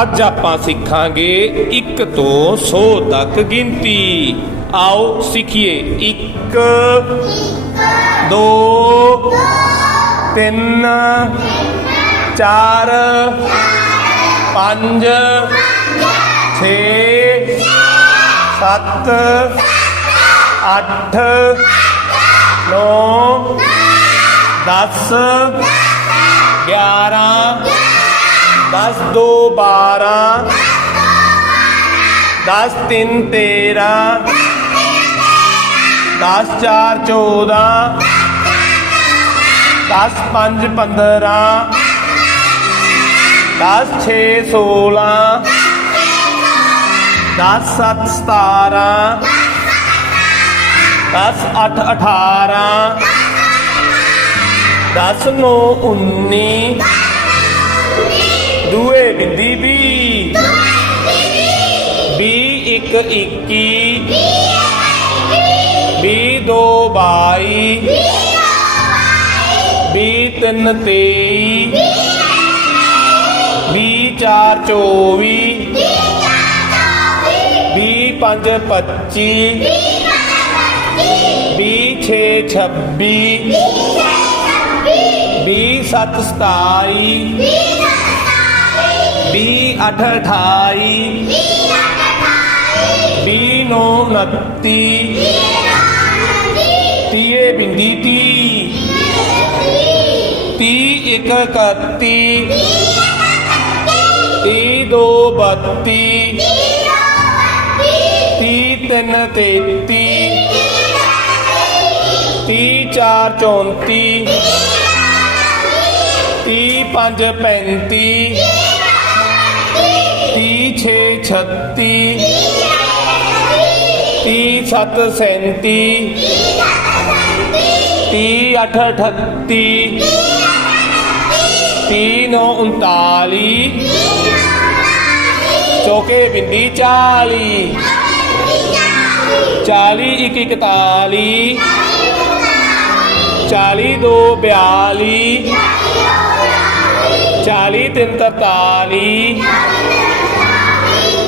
ਅੱਜ ਆਪਾਂ ਸਿੱਖਾਂਗੇ 1 ਤੋਂ 100 ਤੱਕ ਗਿਣਤੀ ਆਓ ਸਿੱਖੀਏ 1 2 3 4 5 6 7 8 9 10 11 10 2 12 10 3 13 10 4 14 10 5 15 10 6 16 10 7 17 10 8 18 10 9 19 दुए बिंदी बी बी एक इक्की बी दो बाई बी तीन तेई बी चार चौबी बी पंज पच्ची बी छे छब्बी बी सत्त सताई बी अठ अठाई बी नौ उनती तीए बिंदी ती ती एक कत्ती ती दो बत्ती ती तीन तेती ती चार चौंती ती पांच पैंती तीछे छत्ती ती सत सैंती ती अठ अठत्ती नौ उनताली चौके बिंदी चाली चाली इक इकताली चाली दो बयाली चाली तीन तरताली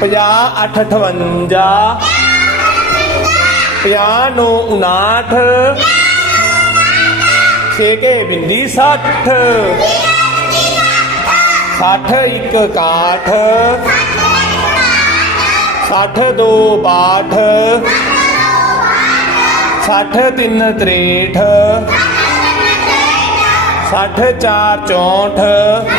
50 58 50 ਨੂੰ 59 6 ਕੇ ਬਿੰਦੀ 60 60 ਇੱਕ 61 60 ਦੋ 62 60 ਤਿੰਨ 63 60 4 64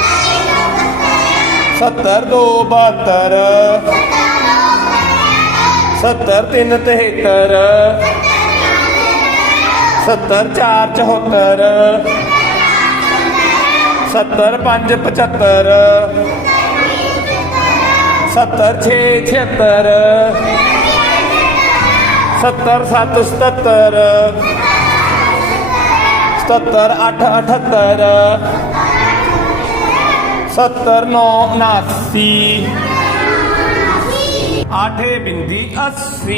ਸੱਤਰ ਦੋ 72 ਸੱਤਰ ਤਿੰਨ 73 ਸੱਤਰ ਚਾਰ 74 ਸੱਤਰ ਪੰਜ 75 ਸੱਤਰ ਛੇ 76 ਸੱਤਰ ਸੱਤ 77 ਸੱਤਰ ਅੱਠ 78 79 ਆਠੇ ਬਿੰਦੀ 80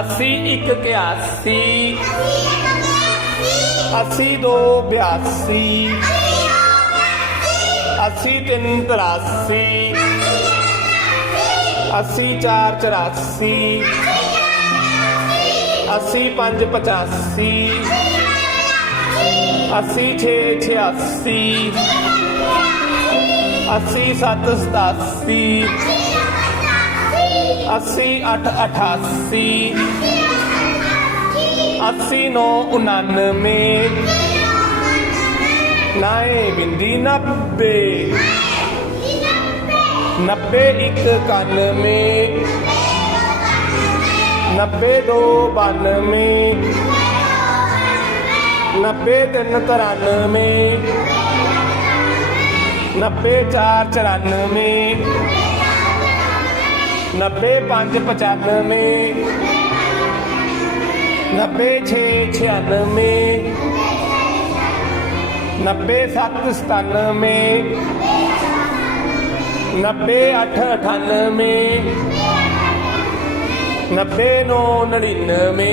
80 ਇੱਕ 81 80 ਦੋ 82 80 ਤਿੰਨ 83 80 ਚਾਰ 84 80 ਪੰਜ 85 ਅੱਸੀ 6 86 ਅੱਸੀ 7 87 ਅੱਸੀ 8 99 ਨਾਏ ਬਿੰਦੀ 90 90 91 92 92 नब्बे तीन तिरानवे नब्बे चार चौरानवे नब्बे पांच पचानवे नब्बे छे छियानवे नब्बे सत्त सतानवे नब्बे अठ अठानवे नब्बे नौ नड़िनवे